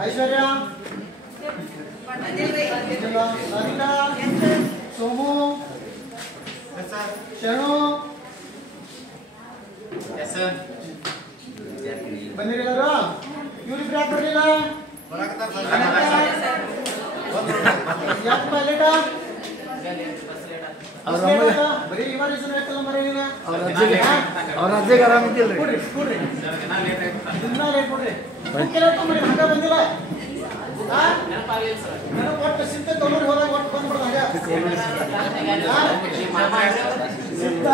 ऐश्वर्या राधिका सोमू शरणू ಬಂದಿರಲ್ಲ ಇವ್ರಿಬ್ರು ಯಾಕೆ ಬರಲಿಲ್ಲ ಯಾಕಪ್ಪ ಲೇಟ ಬರೀ ಇವಾರ ಹೆಸರು ಯಾಕಲ್ಲ ಮರೆಯಲಿಲ್ಲ ಅವ್ರ ಅಜ್ಜಿಗೆ ಆರಾಮಿದ್ದಿಲ್ಲ ಕೊಡ್ರಿ ಕೊಡ್ರಿ ದಿನ ಲೇಟ್ ಕೊಡ್ರಿ ಕೆಲವತ್ತು ಮರಿ ಹಂಗ ಬಂದಿಲ್ಲ ನನಗೆ ಒಟ್ಟು ಸಿದ್ಧ ತೊಗೊಂಡು ಹೋದಾಗ ಒಟ್ಟು ಬಂದ್ಬಿಡ್ದ ಸಿದ್ಧ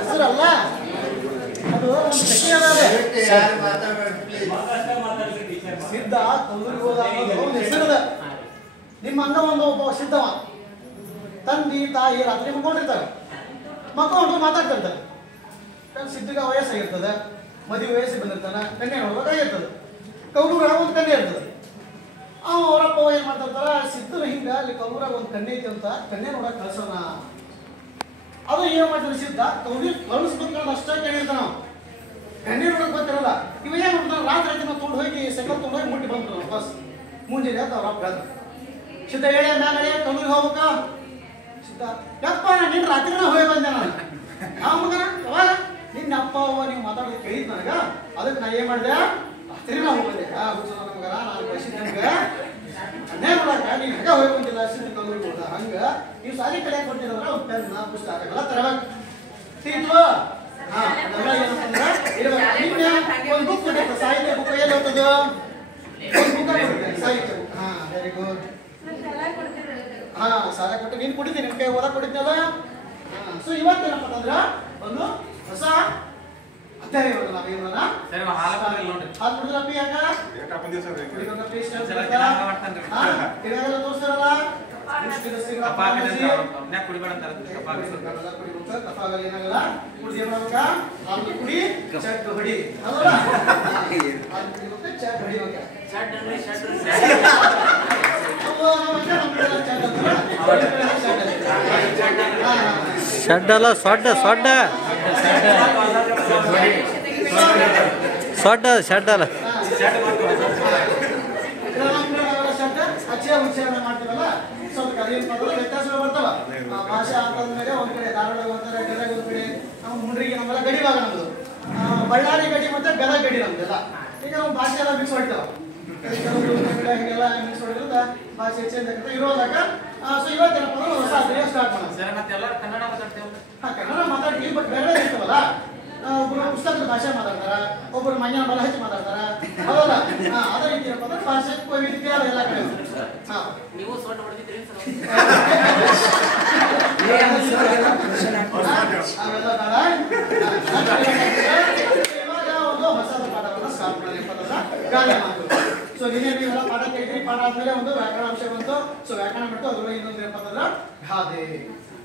ಹೆಸರಲ್ಲ ಅದು ಒಂದು ಶಕ್ತಿ ಅದಾವೆ ಸಿದ್ಧ ತೊಂದೂರಿಗೆ ಹೋದ ಒಂದು ಹೆಸರದ ನಿಮ್ಮ ಅಣ್ಣ ಒಂದು ಒಬ್ಬ ಸಿದ್ಧವ ತಂದೆ ತಾಯಿ ರಾತ್ರಿ ಮಕ್ಕೊಂಡಿರ್ತಾರೆ ಮಕ್ಕೊಂಡು ಮಾತಾಡ್ತಿರ್ತಾರೆ ಸಿದ್ಧಗ ವಯಸ್ಸಾಗಿರ್ತದೆ ಮದುವೆ ವಯಸ್ಸಿಗೆ ಬಂದಿರ್ತಾನೆ ಕನ್ಯೆ ನೋಡ್ಬೇಕಾಗಿರ್ತದೆ ಕೌಲೂರ ಒಂದು ಕನ್ಯೆ ಇರ್ತದೆ ಅವರಪ್ಪ ಏನು ಮಾಡ್ತಿರ್ತಾರ ಸಿದ್ಧನ ಹಿಂಗ ಅಲ್ಲಿ ಕೌಲೂರಾಗ ಒಂದು ಕನ್ಯೆ ಐತಿ ಅಂತ ಕನ್ಯೆ ನೋಡಕ್ ಕಳ್ಸೋಣ ಅದು ಏನು ಮಾಡ್ತಾರೆ ಸಿದ್ಧ ಕೌಲಿ ಕಳಿಸ್ಬೇಕು ಅಷ್ಟೇ ಕೇಳಿರ್ತಾನ ನಾವು ಕನ್ಯೆ ನೋಡಕ್ ಗೊತ್ತಿರಲ್ಲ ಇವ ಏನು ಮಾಡ್ತಾನೆ ರಾತ್ರಿ ದಿನ ತೊಗೊಂಡು ಹೋಗಿ ಸೈಕಲ್ ತೊಗೊಂಡು ಹೋಗಿ ಮುಟ್ಟಿ ಬಂದ್ಬಿಡ್ತಾನೆ ಬಸ್ ಮುಂಜಾನೆ ಅಂತ ಅವ್ರಪ್ಪ ಹೇಳ್ತಾರೆ ಸಿದ್ಧ ಹೇಳಿ ಮ್ಯಾಗಡೆ ಕೌಲಿಗೆ ಹೋಗ್ಬೇಕಾ ಸಿದ್ಧ ಯಪ್ಪ ನಾನು ನಿನ್ನ ರಾತ್ರಿನ ಹೋಗಿ ಬಂದೆ ನಾನು ಆ ಮಗನ ಅವಾಗ ನಿನ್ನ ಅಪ್ಪ ಅವ್ವ ನೀವು ಮಾತಾಡೋದು ಕೇಳಿದ್ ನನಗ ಅದಕ್ಕೆ ನಾ ಏನು ಮಾಡಿದೆ ರಾತ್ರಿನ ಹೋಗಿ ಬಂದೆ ಹುಚ್ಚ ಮಗನ ನಾನು ಬಯಸಿದ್ದೆ ನಮ್ಗೆ ಅನ್ನೇ ನೋಡಕ ನೀನು ಹೆಂಗ ಹೋಗಿ ಬಂದಿಲ್ಲ ಸಿದ್ಧ ಕೌಲಿಗೆ ಹೋದ ಹಂಗ ನೀವು ಸಾಲಿ ಕಲಿಯಾಕ ಕೊಡ್ತಿರಂದ್ರೆ ಒಂದು ಪೆನ್ ಪುಸ್ತಕಗಳೆಲ್ಲ ತರಬೇಕು ಸಿಗ್ತು ಹಾ ಅದೆಲ್ಲ ಏನಂತಂದ್ರೆ ಇರ್ಬೇಕು ಒಂದು ಬುಕ್ ಕೊಟ್ಟಿರ್ತ ಸಾಹಿತ್ಯ ಬುಕ್ ಎಲ್ಲಿ ಹೋಗ್ತದ ಒಂದು ಬುಕ್ ಕೊಟ್ಟಿರ್ತಾರೆ ಸಾಹಿತ್ಯ ಬುಕ್ ಹಾ ವೆರಿ ಗುಡ್ ಹಾ ಸಾಲ ಕೊಟ್ಟು ನೀನು ಕುಡಿತೀನಿ ನಿನ್ ಕೈ ಓದಕ್ ಕೊಟ್ಟಿದ್ದಲ್ಲ ಸೊ ಇವತ್ತೇನಪ್ಪ ಅಂತಂದ್ರ ಒಂದು ಹೊಸ ಅಧ್ಯಾಯ ಇರೋದು ನಾವೇನ ಹಾಲು ಕುಡಿದ್ರಪ್ಪಿ ಯಾಕ ತೋರಿಸ್ತಾರಲ್ಲ ಕುಡಿ ಚಟ್ ಹೊಡಿ ಶಡ್ಡಲ್ಲ ಸೊಡ್ಡ ಸೊಡ್ಡ ಸೊಡ್ಡ ಶಡ್ಡಲ್ಲ ಉಚ್ಚಾರಣೆ ಮಾಡ್ತೀವಲ್ಲ ಸ್ವಲ್ಪ ವ್ಯತ್ಯಾಸಗಳು ಬರ್ತಾವ ಭಾಷೆ ಅಂತಂದ್ಮೇಲೆ ಒಂದ್ ಕಡೆ ಧಾರವಾಡ ಒಂಥರ ಗದಗ ಒಂದ್ ಕಡೆ ನಾವು ಮುಂಡ್ರಿಗೆ ನಮ್ಮೆಲ್ಲ ಗಡಿ ಭಾಗ ನಮ್ದು ಬಳ್ಳಾರಿ ಗಡಿ ಮತ್ತೆ ಗದಗ ಗಡಿ ನಮ್ದೆಲ್ಲ ಈಗ ನಾವು ಭಾಷೆ ಎಲ್ಲ ಮಿಕ್ಸ್ ಹೊಡ್ತಾವ ಹಿಂಗೆಲ್ಲ ಮಿಕ್ಸ್ ಹೊಡಿದ್ರಿಂದ ಭಾಷೆ ಚೇಂಜ್ ಆಗುತ್ತೆ ಇರೋದಾಗ ಸೊ ಇವತ್ತೇನಪ್ಪ ಅಂದ್ರೆ ಹೊಸ ಅಧ್ಯಾಯ ಸ್ಟಾರ್ಟ್ ಮಾಡೋದು ಕನ್ನಡ ಮಾತಾಡ್ತೀವಿ ಬಟ್ ಬೇರೆ ಇರ್ತವಲ್ಲ ಒಬ್ಬರು ಪುಸ್ತಕದ ಭಾಷೆ ಮಾತಾಡ್ತಾರ ಒಬ್ಬರು ಮಣ್ಣಿನ ಬಲ ಹಚ್ಚಿ ಮಾತಾಡ್ತಾರ ಹೌದಲ್ಲ ಅದೇ ರೀತಿ ಏನಪ್ಪ ಅಂದ್ರೆ ಭಾಷೆ ವೈವಿಧ್ಯ ಎಲ್ಲ ಕಡೆ ನೀವು ಸೊಟ್ಟ ಹೊಡೆದಿದ್ರಿ ಅವೆಲ್ಲ ಇವಾಗ ಒಂದು ಹೊಸದ ಪಾಠವನ್ನು ಸ್ಟಾರ್ಟ್ ಮಾಡಿದ್ರೆ ಗಾದೆ ಮಾತು ಸೊ ನಿನ್ನೆ ನೀವೆಲ್ಲ ಪಾಠ ಕೇಳಿದ್ರಿ ಪಾಠ ಆದ್ಮೇಲೆ ಒಂದು ವ್ಯಾಕರಣ ಅಂಶ ಬಂತು ಸೊ ವ್ಯಾಕರಣ ಬಿಟ್ಟು ಅದ್ರೊಳಗೆ ಇನ್ನೊಂದು ಏನಪ್ಪ ಅಂತಂದ್ರೆ ಗಾದೆ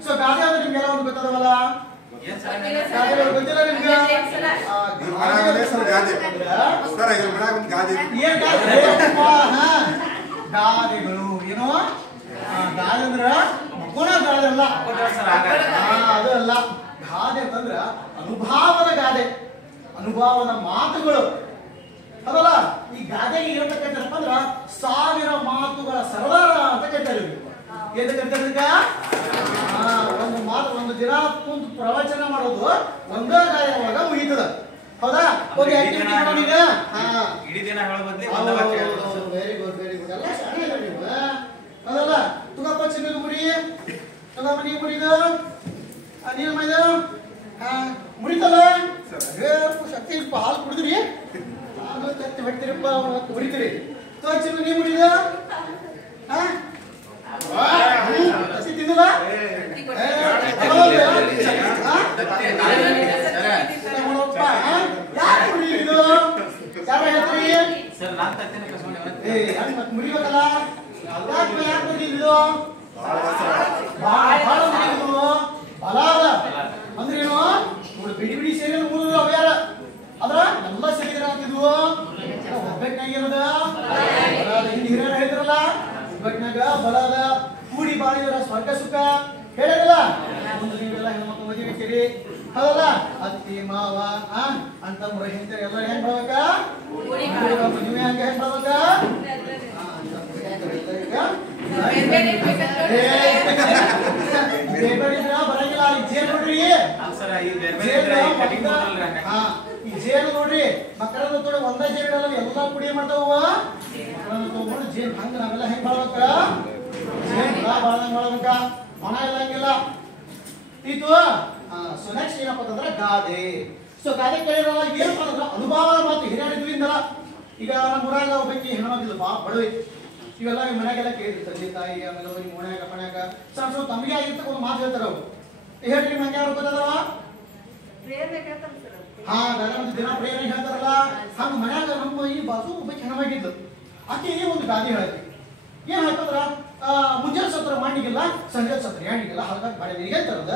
ಸೊ ಗಾದೆ ಅಂದ್ರೆ ನಿಮ್ಗೆಲ್ಲ ಒಂದು ಗೊತ್ತದವಲ್ಲ ಗೊತ್ತಿಲ್ಲ ನಿಮ್ಗೆ ಗಾದೆಗಳು ಏನೋ ಗಾದೆ ಅಂದ್ರ ಮಗುನ ಗಾದೆ ಅಲ್ಲ ಅದು ಅಲ್ಲ ಗಾದೆ ಅಂತಂದ್ರ ಅನುಭವದ ಗಾದೆ ಅನುಭವದ ಮಾತುಗಳು ಅದಲ್ಲ ಈ ಗಾದೆಗೆ ಇರತಕ್ಕಂಥಪ್ಪ ಅಂದ್ರ 1000 ಮಾತುಗಳ ಸರದಾರ ಅಂತ ಕರೀತಾರೆ ಏನ್ ಕರೀತಾರೆ ಒಂದು ಮಾತು ಒಂದು ದಿನ ಕುಂತು ಪ್ರವಚನ ಮಾಡೋದು ಒಂದೇ ಗಾದೆ ಒಳಗ ಮುಗಿತದ ಹೌದಾ ಹೋಗಿ ಆಕ್ಟಿವಿಟಿ ಮಾಡೋಣ ಈಗ ಇಡೀ ದಿನ ಹೇಳೋ ಬದಲಿ ವೆರಿ ಗುಡ್ ಎಲ್ಲ ಶಾಣೆ ಇದ್ದೀರಿ ನೀವು ಹೌದಲ್ಲ ತುಗಪ್ಪ ಚಿನ್ನದ ಮುರಿ ತುಗಪ್ಪ ನೀವು ಮುರಿದು ನೀನು ಮಾಡಿದ ಮುರಿತಲ್ಲ ಶಕ್ತಿ ಇಲ್ಪ ಹಾಲು ಕುಡಿದ್ರಿ ಹಾಲು ಚತ್ತಿ ಹೊಡ್ತೀರಪ್ಪ ಮುರಿತೀರಿ ತುಗ ಚಿನ್ನ ನೀವು ಮುರಿದ ಹಸಿ ತಿಂದಿಲ್ಲ ಯಾರು ಮುರಿಯುದು ಯಾರು ಹೇಳ್ತೀರಿ ಮುರಿಬೇಕಲ್ಲ ಯಾಕೆ ಮುರಿಯುದು ಬಹಳ ಮುರಿಯುದು ಬಲ ಅದ ಬಿಡಿ ಬಿಡಿ ಸೇರಿ ಮೂರು ಅವ್ಯಾರ ಅದ್ರ ಎಲ್ಲ ಸೇರಿದ್ರೆ ಆಗ್ತಿದ್ವು ಒಬ್ಬಟ್ನಾಗಿರೋದ ಹಿಂದ್ ಹಿರಿಯರು ಹೇಳಿದ್ರಲ್ಲ ಒಬ್ಬಟ್ನಾಗ ಬಲದ ಕೂಡಿ ಬಾಳಿದ್ರ ಸ್ವರ್ಗ ಸುಖ ಹೇಳಿರಲ್ಲ ಮುಂದೆ ನೀವೆಲ್ಲ ಹೆಣ್ಮಕ್ಳು ಮದುವೆ ಕೇಳಿ ಹೌದಲ್ಲ ಅತ್ತಿ ಮಾವ ಅಂತ ಮುರ ಹಿಂದೆ ಎಲ್ಲ ಹೆಂಗ್ ಬರ್ಬೇಕ ಮದುವೆ ಹಂಗ ಹೆಂಗ್ ಬರ್ಬೇಕ ಬರಂಗಿಲ್ಲ ಈ ಜೇಲ್ ನೋಡ್ರಿ ಈ ಜೇನು ನೋಡ್ರಿ ಮಕ್ಕಳನ್ನ ತೋಡಿ ಒಂದ ಜೇನು ಇಡಲ್ಲ ಎಲ್ಲಾ ಕುಡಿ ಮಾಡ್ತಾವ ಮಕ್ಕಳನ್ನ ತಗೊಂಡು ಜೇನ್ ಹಂಗ ನಾವೆಲ್ಲ ಹೆಂಗ್ ಮಾಡ್ಬೇಕ ಜೇನ್ ಬಾಳಂಗ್ ಮಾಡ್ಬೇಕ ಮನ ಇಲ್ಲಂಗಿಲ್ಲ ಈತು ಸೊ ನೆಕ್ಸ್ಟ್ ಏನಪ್ಪ ಅಂತಂದ್ರೆ ಗಾದೆ ಸೊ ಗಾದೆ ಕೇಳಿರಲ್ಲ ಏನಪ್ಪ ಅಂದ್ರೆ ಅನುಭವದ ಮಾತು ಹಿರಿಯರಿದ್ರಿಂದಲ್ಲ ಈಗ ನಮ್ಮ ಊರಾಗ ಒಬ್ಬಾಕಿ ಹೆಣ್ಮಕ್ಳು ಬಾ ಬಡವಿ ಇವೆಲ್ಲ ಮನ್ಯಾಗೆಲ್ಲ ಕೇಳಿದ್ರು ತಂದೆ ತಾಯಿ ಆಮೇಲೆ ಹೋಗಿ ಮನ್ಯಾಗ ಪಣ್ಯಾಗ ಸಣ್ಣ ಸ್ವಲ್ಪ ತಮಗೆ ಆಗಿರ್ತಕ್ಕ ಒಂದು ಮಾತು ಹೇಳ್ತಾರ ಅವ್ರು ಹೇಳ್ರಿ ನಿಮ್ಗೆ ಹಂಗೆ ಗೊತ್ತದವ ಹಾ ಗಗನ ದಿನ ಪ್ರೇರಣೆ ಹೇಳ್ತಾರಲ್ಲ ಹಂಗ ಮನ್ಯಾಗ ನಮ್ಮ ಈ ಬಾಜು ಒಬ್ಬಾಕಿ ಹೆಣ್ಮಾಗಿದ್ಲು ಆಕೆ ಒಂದು ಗಾದೆ ಹೇಳಕ್ಕೆ ಏನ್ ಹೇಳ್ತಂದ್ರ ಮುಂಜಾನೆ ಸತ್ರ ಮಾಡಿಗಿಲ್ಲ ಸಂಜೆ ಸತ್ರ ಹೆಣ್ಣಿಗಿಲ್ಲ ಹಾಗಾಗಿ ಬಾಳೆ ನಿನಗೆ ತರದ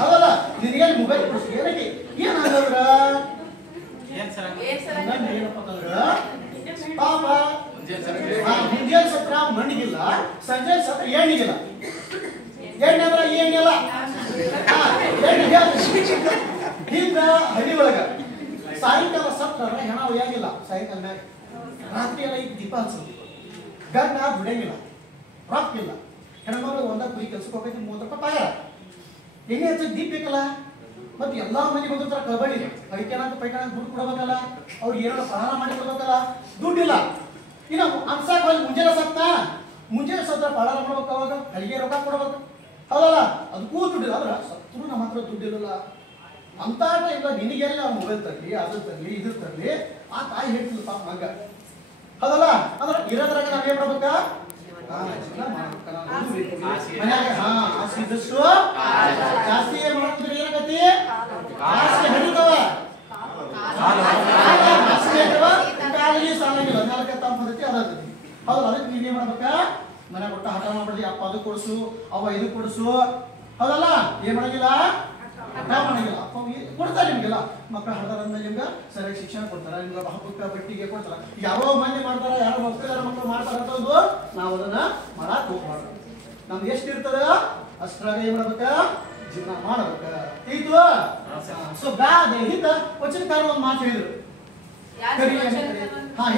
ಹೌದಲ್ಲ ನಿನಗೆ ಮೊಬೈಲ್ ಕೊಡಿಸ್ಲಿ ಏನಕ್ಕೆ ಏನ್ ಆಗದ್ರ ಏನಪ್ಪ ಅಂತಂದ್ರ ಪಾಪ ಮುಂಜಾನೆ ಸತ್ರ ಮಣ್ಣಿಗಿಲ್ಲ ಸಂಜೆ ಸತ್ರ ಎಣ್ಣಿಗಿಲ್ಲ ಎಣ್ಣೆಂದ್ರ ಏನಿಲ್ಲ ಹಿಂದ ಹಳ್ಳಿ ಒಳಗ ಸಾಯಂಕಾಲ ಸತ್ರ ಹೆಣ ಒಯ್ಯಾಗಿಲ್ಲ ಸಾಯಂಕಾಲ ಮ್ಯಾಗ ರಾತ್ರಿ ಎಲ್ಲ ಈಗ ದೀಪ ಹಚ್ಚೋದು ಗಂಡ ಬಿಡಂಗಿಲ್ಲ ರೊಕ್ಕ ಇಲ್ಲ ಹೆಣ್ಮಗಳು ಒಂದ ಕುರಿ ಕೆಲ್ಸಕ್ಕೆ ಹೋಗ್ಬೇಕು 30 ರೂಪಾಯಿ ಪಗಾರ ಎಣ್ಣೆ ಹಚ್ಚಕ್ ದೀಪ ಬೇಕಲ್ಲ ಮತ್ತೆ ಎಲ್ಲಾ ಮಂದಿ ಬಂದಿರ್ತಾರ ಕಬಡ್ಡಿ ಪೈಕಾನ ದುಡ್ಡು ಕೊಡ್ಬೇಕಲ್ಲ ಅವ್ರು ಏನಾರ ಪ್ರಾಣ ಮಾಡಿ ಕೊಡ್ಬೇಕಲ್ಲ ದುಡ್ಡಿಲ್ಲ ಇನ್ನು ಅನ್ಸಾಕ ಮುಂಜಾನೆ ಸತ್ರ ಪಾಳಾರ ಮಾಡ್ಬೇಕು ಅವಾಗ ಹಳಿಗೆ ರೊಕ್ಕ ಕೊಡ್ಬೇಕು ಹೌದಲ್ಲ ಅದಕ್ಕೂ ದುಡ್ಡಿಲ್ಲ ಆದ್ರ ಸತ್ರು ನಮ್ಮ ಹತ್ರ ದುಡ್ಡಿಲ್ಲ ಅಂತ ಇಲ್ಲ ನಿನಗೆಲ್ಲ ಮೊಬೈಲ್ ತರ್ಲಿ ಅದ್ರ ತರ್ಲಿ ಇದ್ರ ತರ್ಲಿ ಆ ತಾಯಿ ಹೇಳ್ತಿಲ್ಲ ಪಾಪ ಮಗ ಹೌದಲ್ಲ ಅಂದ್ರೆ ಇರೋದ್ರಾಗ ನಾವೇನ್ ಮಾಡ್ಬೇಕ ಮನ್ಯಾಗ ಆಸ್ತಿ ಇದ್ದಷ್ಟು ಜಾಸ್ತಿ ಏನ್ ಮಾಡ್ತಿದ್ರಿ ಏನಾಗತಿ ಆಸ್ತಿ ಹರಿದವ ಕಾಲಿಗೆ ಸಾಲಾಗಿಲ್ಲ ನಾಲ್ಕ ತಮ್ಮ ಪದ್ಧತಿ ಅದಾಗ್ತೈತಿ ಹೌದಲ್ಲ ಅದಕ್ಕೆ ನೀವೇನ್ ಮಾಡ್ಬೇಕ ಮನೆ ಕೊಟ್ಟ ಹಠ ಮಾಡ್ಬಿಡ್ರಿ ಅಪ್ಪ ಅದು ಕೊಡ್ಸು ಅವ ಇದು ಕೊಡ್ಸು ಹೌದಲ್ಲ ಏನ್ ಮಾಡಂಗಿಲ್ಲ ಹಠ ಮಾಡಂಗಿಲ್ಲ ಅಪ್ಪ ಕೊಡ್ತಾರೆ ನಿಮ್ಗೆಲ್ಲ ಮಕ್ಕಳ ಹಠದಂದ್ರೆ ನಿಮ್ಗೆ ಸರಿಯಾಗಿ ಶಿಕ್ಷಣ ಕೊಡ್ತಾರ ನಿಮ್ಗೆ ಹಬ್ಬಕ್ಕ ಬಟ್ಟಿಗೆ ಕೊಡ್ತಾರ ಯಾರೋ ಮಂದಿ ಮಾಡ್ತಾರ ಯಾರೋ ಮಕ್ಕಳು ಮಾಡ್ತಾರ ಅಂತಂದು ನಾವು ಅದನ್ನ ಮಾಡಕ್ ಹೋಗ್ಬಾರ್ದು ನಮ್ಗೆ ಎಷ್ಟು ಇರ್ತದ ಅಷ್ಟ್ರಾಗ ಏನ್ ಮಾಡ್ಬೇಕ ಜೀವನ ಮಾಡ್ಬೇಕ ಇದು ಸೊ ಗಾದೆ ಹಿಂದ ವಚನಕಾರ ಒಂದು ಮಾತು ಹೇಳಿದ್ರು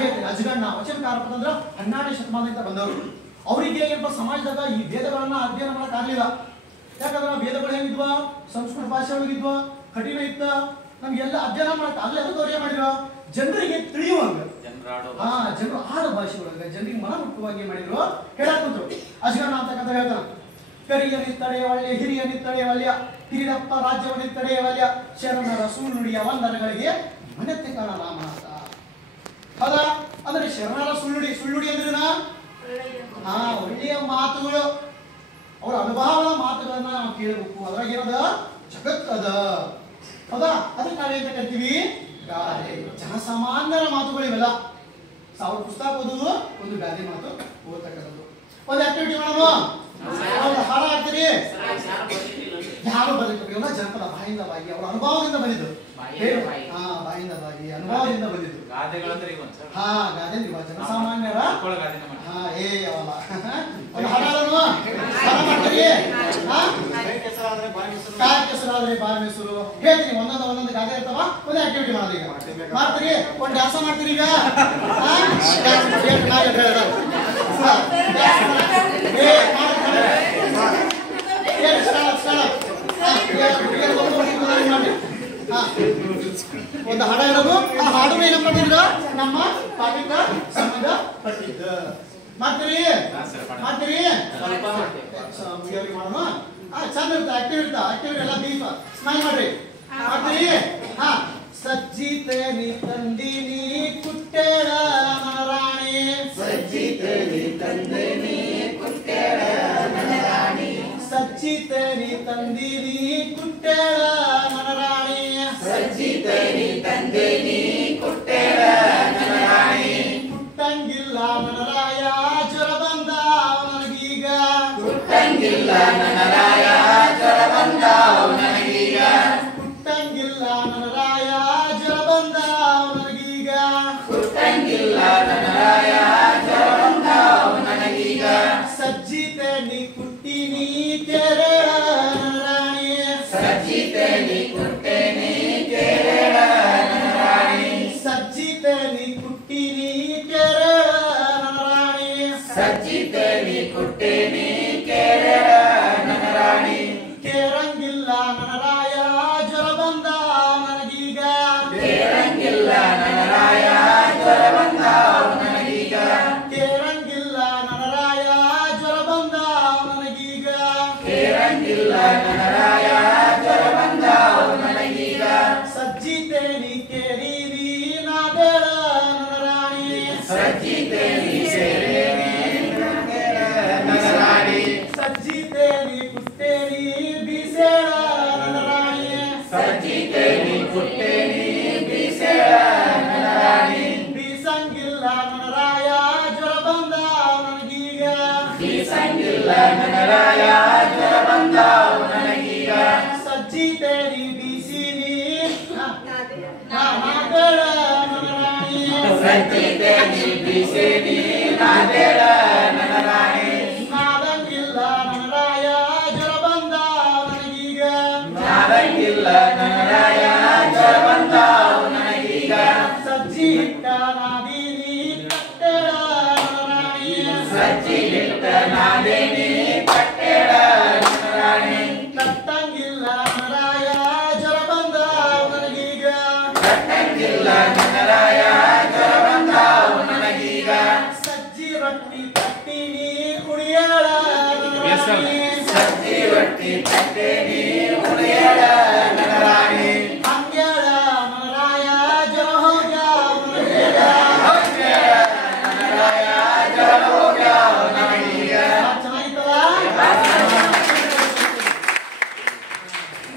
ಹೇಳ್ತೀನಿ ಅಜಗಣ್ಣ ವಚನಕಾರ ಅಂತಂದ್ರ 12ನೇ ಶತಮಾನದಿಂದ ಬಂದವರು ಅವರಿಗೆ ಏನಪ್ಪ ಸಮಾಜದಾಗ ಈ ವೇದಗಳನ್ನ ಅಧ್ಯಯನ ಮಾಡಕ್ ಆಗ್ಲಿಲ್ಲ ಯಾಕಂದ್ರೆ ವೇದಗಳು ಹೆಂಗಿದ್ವ ಸಂಸ್ಕೃತ ಭಾಷೆ ಒಳಗಿದ್ವ ಕಠಿಣ ಇತ್ತ ನಮ್ಗೆಲ್ಲ ಅಧ್ಯಯನ ಮಾಡಕ್ ಆಗ್ಲಿ ಅದಕ್ಕೆ ಅವ್ರು ಏನ್ ಮಾಡಿದ್ರು ಜನರಿಗೆ ತಿಳಿಯುವಂಗ ಜನರು ಆಡ ಭಾಷೆ ಒಳಗ ಜನರಿಗೆ ಮನ ಮುಟ್ಟುವಾಗಿ ಮಾಡಿದ್ರು ಹೇಳಕ್ ಕುಂತ್ರು ಅಜಗಣ್ಣ ಅಂತಕ್ಕಂಥ ಹೇಳ್ತಾನ ಕರಿಯ ನಿತ್ತಡೆಯವಲ್ಯ ಹಿರಿಯ ನಿತ್ತಡೆಯವಲ್ಯ ಹಿರಿದಪ್ಪ ರಾಜ್ಯವ ನಿತ್ತಡೆಯವಲ್ಯ ಶರಣರ ಸುಳ್ಳುಡಿಯ ವಂದನಗಳಿಗೆ ಮನೆತ್ತೆ ಕಾಣ ನಾಮ ಅಂತ ಹೌದಾ ಅಂದ್ರೆ ಶರಣರ ಸುಳ್ಳುಡಿ ಅಂದ್ರೇನ ಒಳ್ಳೆಯ ಮಾತುಗಳು ಅವರ ಅನುಭವದ ಮಾತುಗಳನ್ನ ನಾವು ಕೇಳಬೇಕು ಅದ್ರಾಗ ಏನದ ಜಗತ್ ಅದ ಹೌದಾ ಅದಕ್ಕೆ ನಾವೇಂತ ಕರಿತೀವಿ ಗಾದೆ ಜನಸಾಮಾನ್ಯರ ಮಾತುಗಳು ಇವೆಲ್ಲ 1000 ಪುಸ್ತಕ ಓದುದು ಒಂದು ಗಾದೆ ಮಾತು ಓದ್ತಕ್ಕಂಥದ್ದು ಒಂದು ಆಕ್ಟಿವಿಟಿ ಮಾಡೋಣ ಹಾಡ ಹಾಡ್ತೀರಿ ಯಾರು ಬರೀಬೇಕು ಜನಪದ ಬಾಯಿಂದ ಬಾಯಿ ಅವರ ಅನುಭವದಿಂದ ಬಂದಿದ್ದು ಬಾಯಿಂದ ಬಾಯಿ ಅನುಭವದಿಂದ ಬಂದಿದ್ದು ಗಾದೆಗಳಂದ್ರೆ ಗಾದೆ ಜನಸಾಮಾನ್ಯರ ಕೆಸರಾದ್ರೆ ಬಾಯಿ ಹೆಸರು ಹೇಳ್ತೀನಿ ಒಂದೊಂದು ಗಾದೆ ಇರ್ತಾವ ಒಂದು ಆಕ್ಟಿವಿಟಿ ಮಾಡೋದು ಈಗ ಮಾಡ್ತೀರಿ ಒಂದು ಡ್ಯಾನ್ಸ ಮಾಡ್ತೀರಿ ಈಗ ಒಂದು ಹಾಡ ಇರೋದು ಆ ಹಾಡು ಏನಪ್ಪ ಮಾಡಿದ್ರ ನಮ್ಮ ಪಾಠಕ ಸಂಬಂಧ ಪಟ್ಟಿದ್ದ ಮಾಡ್ತೀರಿ ಮಾಡೋಣ ಚಂದ ಇರ್ತ ಆಕ್ಟಿವಿಟಿ ಎಲ್ಲ ದೀಪ ಸ್ಮೈಲ್ ಮಾಡ್ರಿ ಮಾಡ್ತೀರಿ ಸಜ್ಜಿತೆ ನೀ ತಂದಿನಿ ಕುಟ್ಟೇಳ ನರರಾಣಿ ಸಜ್ಜಿತೆ ನೀ ತಂದಿನಿ ಕುಟ್ಟೇಳ ನರರಾಣಿ ಸಜ್ಜಿತೆ ನೀ ತಂದಿನಿ ಕುಟ್ಟೇಳ ನರರಾಣಿ ಸಜ್ಜಿತೆ ನೀ ತಂದಿನಿ ಕುಟ್ಟೇಳ ನರರಾಣಿ ಕುಟ್ಟಂಗಿಲ್ಲ ನರರಾಯ ಜ್ವರ ಬಂದ ನನಗೀಗ ಕುಟ್ಟಂಗಿಲ್ಲ ನರರಾಯ ಜ್ವರ ಬಂದ ನನಗೀಗ ಬೀಸಂಗಿಲ್ಲ ನನರಾಯ ಜ್ವರ ಬಂದ ನನಗೀಗ ಸಜ್ಜಿ ತೇರಿ ಬೀಸಿನಿ ನಾದೇಳ ನನರಾಣಿ ನಾದಂಗಿಲ್ಲ ನನರಾಯ ಜ್ವರ ಬಂದ ನನಗೀಗ ಸಜ್ಜಿ ಹಿಟ್ಟ ನಾದೀನಿ ಕಟ್ಟೆಳ ನನರಾಣಿ ಕಟ್ಟಂಗಿಲ್ಲ ನನರಾಯ ಜ್ವರ ಬಂದ ನನಗೀಗ ಸಜ್ಜಿ ರೊಟ್ಟಿ ತಟ್ಟಿನಿ ಕುಡಿಯಳ ಹಂಗ್ಯಾಳ ನನರಾಯ ಜ್ವರ ಹೋಗ್ಯಾವ ಚೆನ್ನಾಗಿತ್ತಲ್ಲ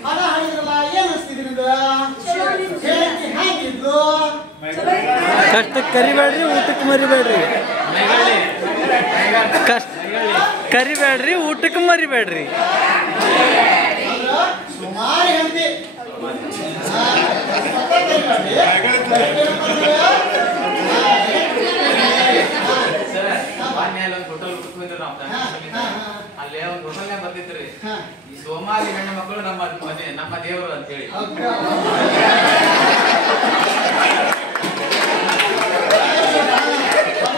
ಹಣ ಹೇಳಿದ್ರಲ್ಲ ಏನ್ ಅನಿಸ್ತಿದ್ರಿ ಹೇಗಿದ್ದು ಕಷ್ಟಕ್ಕೆ ಕರಿಬೇಡ್ರಿ ಊಟಕ್ಕೆ ಮರಿಬೇಡ್ರಿ ಕಷ್ಟ ಕರಿಬೇಡ್ರಿ ಊಟಕ್ಕೆ ಮರಿಬೇಡ್ರಿ ಅಂದ್ರ ಸುಮಾರು ಹೇಳ್ತಿ ಅಲ್ಲೇ ಒಂದು ಹೋಟೆಲ್ನಾಗ ಬರ್ತಿದ್ರಿ ಈ ಸೋಮಾರಿ ಹೆಣ್ಣು ಮಕ್ಕಳು ನಮ್ಮ ದೇವರು ಅಂತ ಹೇಳಿ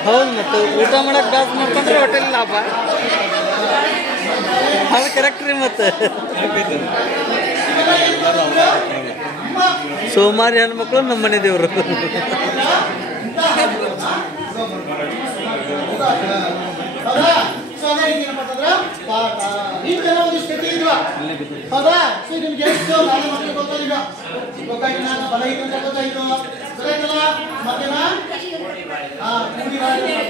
ಹೌದು ಮತ್ತೆ ಊಟ ಮಾಡಕ್ ಬ್ಯಾಸ್ ಮಾಡ್ಕೊಂಡ್ರೆ ಹೋಟೆಲ್ ಲಾಭ ಅದು ಕರೆಕ್ಟ್ ರೀ ಮತ್ತೆ ಸೋಮಾರಿ ಹೆಣ್ಮಕ್ಳು ನಮ್ಮ ಮನೆ ದೇವರು ಹೌದಾ ಸೊ ಅದೇ ರೀತಿ ಏನಪ್ಪಂತಂದ್ರ ಪಾಠ ನಿಮ್ಗೆಲ್ಲ ಒಂದಿಷ್ಟು ಸ್ಥಿತಿ ಇದ್ವಾ ಹೌದಾ ಸೊ ನಿಮ್ಗೆ ಎಷ್ಟು ನಾಳೆ ಮಕ್ಕಳಿಗೆ ಗೊತ್ತಾಗಿಲ್ಲ ಗೊತ್ತಾಗಿಲ್ಲ ಬಲ ಐತಂದ್ರೆ ಗೊತ್ತಾಯ್ತು ಗೊತ್ತಾಯ್ತಲ್ಲ ಮಧ್ಯಾಹ್ನ ಕೂಡಿ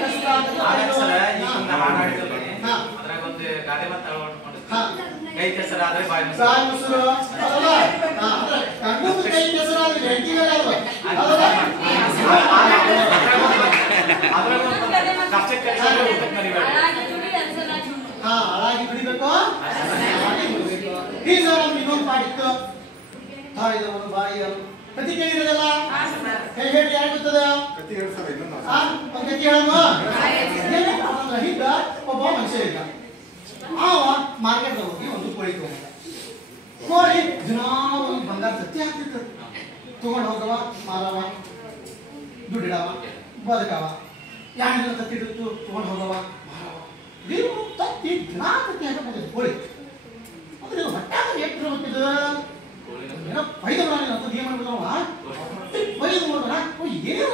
ಕಷ್ಟ ಅಂತ ಅದ್ರಾಗ ಒಂದು ಗಾದೆ ಮಾತು ಅಳವಡಿಸ್ಕೊಂಡು ಕೈ ಕೆಸರ ಆದ್ರೆ ಬಾಯಿ ಪ್ರಾಯ ಮೊಸರು ಅದಲ್ಲ ಅಂದ್ರೆ ಗಂಡು ಕೈ ಕೆಸರಾದ್ರೆ ಹೆಂಡತಿಗಳೇ ಅಲ್ವಾ ಅದಲ್ಲ ಹಾಳಾಗಿ ಬಿಡಿಬೇಕು ಈಗ ನಮ್ಗೆ ಇನ್ನೊಂದು ಪಾಠಿತ್ತು ತಾಯಿದವನು ಬಾಯಿಯರು ಕತಿ ಕೇಳಿರೋದಲ್ಲ ಹೇಳಿ ಯಾರು ಗೊತ್ತದ ಒಂದು ಕತಿ ಹೇಳೋದು ಹಿಂದ ಒಬ್ಬ ಮನುಷ್ಯ ಇದ್ದ ಅವ ಮಾರ್ಕೆಟ್ ಹೋಗಿ ಒಂದು ಕೋಳಿ ತಗೊಂಡ ಕೋಳಿ ದಿನ ಒಂದು ಬಂಗಾರ ತತ್ತಿ ಹಾಕ್ತಿತ್ತು ತಗೊಂಡು ಹೋಗವ ಮಾರವ ದುಡ್ಡಿಡವ ಬದುಕವ ಯಾರಿಗೆಲ್ಲ ತತ್ತಿ ಇಟ್ಟು ತಗೊಂಡು ಹೋಗವ ಮಾರವ ನೀವು ತತ್ತಿ ದಿನ ತತ್ತಿ ಹಾಕಬಹುದು ಕೋಳಿ ಅಂದ್ರೆ ಹೊಟ್ಟಾಗ ಎಷ್ಟು ಹೋಗ್ತಿದ್ದು ಏನೋ ಪೈದ ಮಾಡಿ ಅಂತ ಏನ್ ಮಾಡ್ಬಿಡವ ಪೈದ ಮಾಡೋಣ ಏನೋ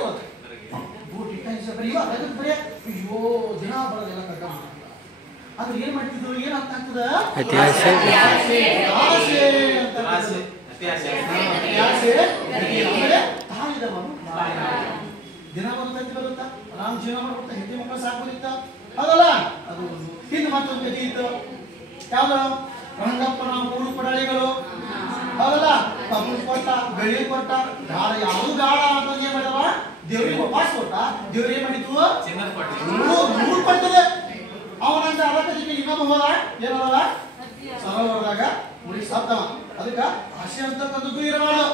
ಬೂಟ್ ಇಟ್ಟ ಬರೀ ಇವಾಗ ಬರೀ ಅಯ್ಯೋ ದಿನ ಬರೋದೆಲ್ಲ ಕರ್ಕೊಂಡ್ ಅದು ಏನ್ ಮಾಡ್ತಿದ್ರು ಏನ್ ಅರ್ಥ ಆಗ್ತದ ದಿನ ಒಂದು ಕತ್ತಿ ಬರುತ್ತಾ ಆರಾಮ್ ಜೀವನ ಮಾಡ್ಬಿಡ್ತಾ ಹೆಂಡತಿ ಮಕ್ಕಳು ಸಾಕೋದಿತ್ತ ಹೌದಲ್ಲ ಅದು ಹಿಂದೆ ಮತ್ತೊಂದು ಕಥೆ ಇತ್ತು ಯಾವ್ದು ರಂಗಪ್ಪನ ಮೂರು ಪಡಾಳಿಗಳು ಹೌದಲ್ಲ ಕಬ್ಬು ಕೊಟ್ಟ ಬೆಳೆ ಕೊಟ್ಟ ಗಾಳ ಯಾವುದು ಗಾಳ ಅಂತ ಏನ್ ಮಾಡ್ಯಾವ ದೇವ್ರಿಗೆ ವಾಪಸ್ ಕೊಟ್ಟ ದೇವ್ರು ಏನ್ ಮಾಡಿದ್ವು ಮೂರು ಕೊಟ್ಟದೆ ಅವನಂತ ಅದಕ್ಕೆ ಇನ್ನೊಬ್ಬ ಹೋದ ಏನದ ಸರೋವರದಾಗ ಮುಡಿ ಸತ್ತವ ಅದಕ್ಕೆ ಆಸೆ ಅಂತಕ್ಕಂಥದ್ದು ಇರಬಾರ್ದು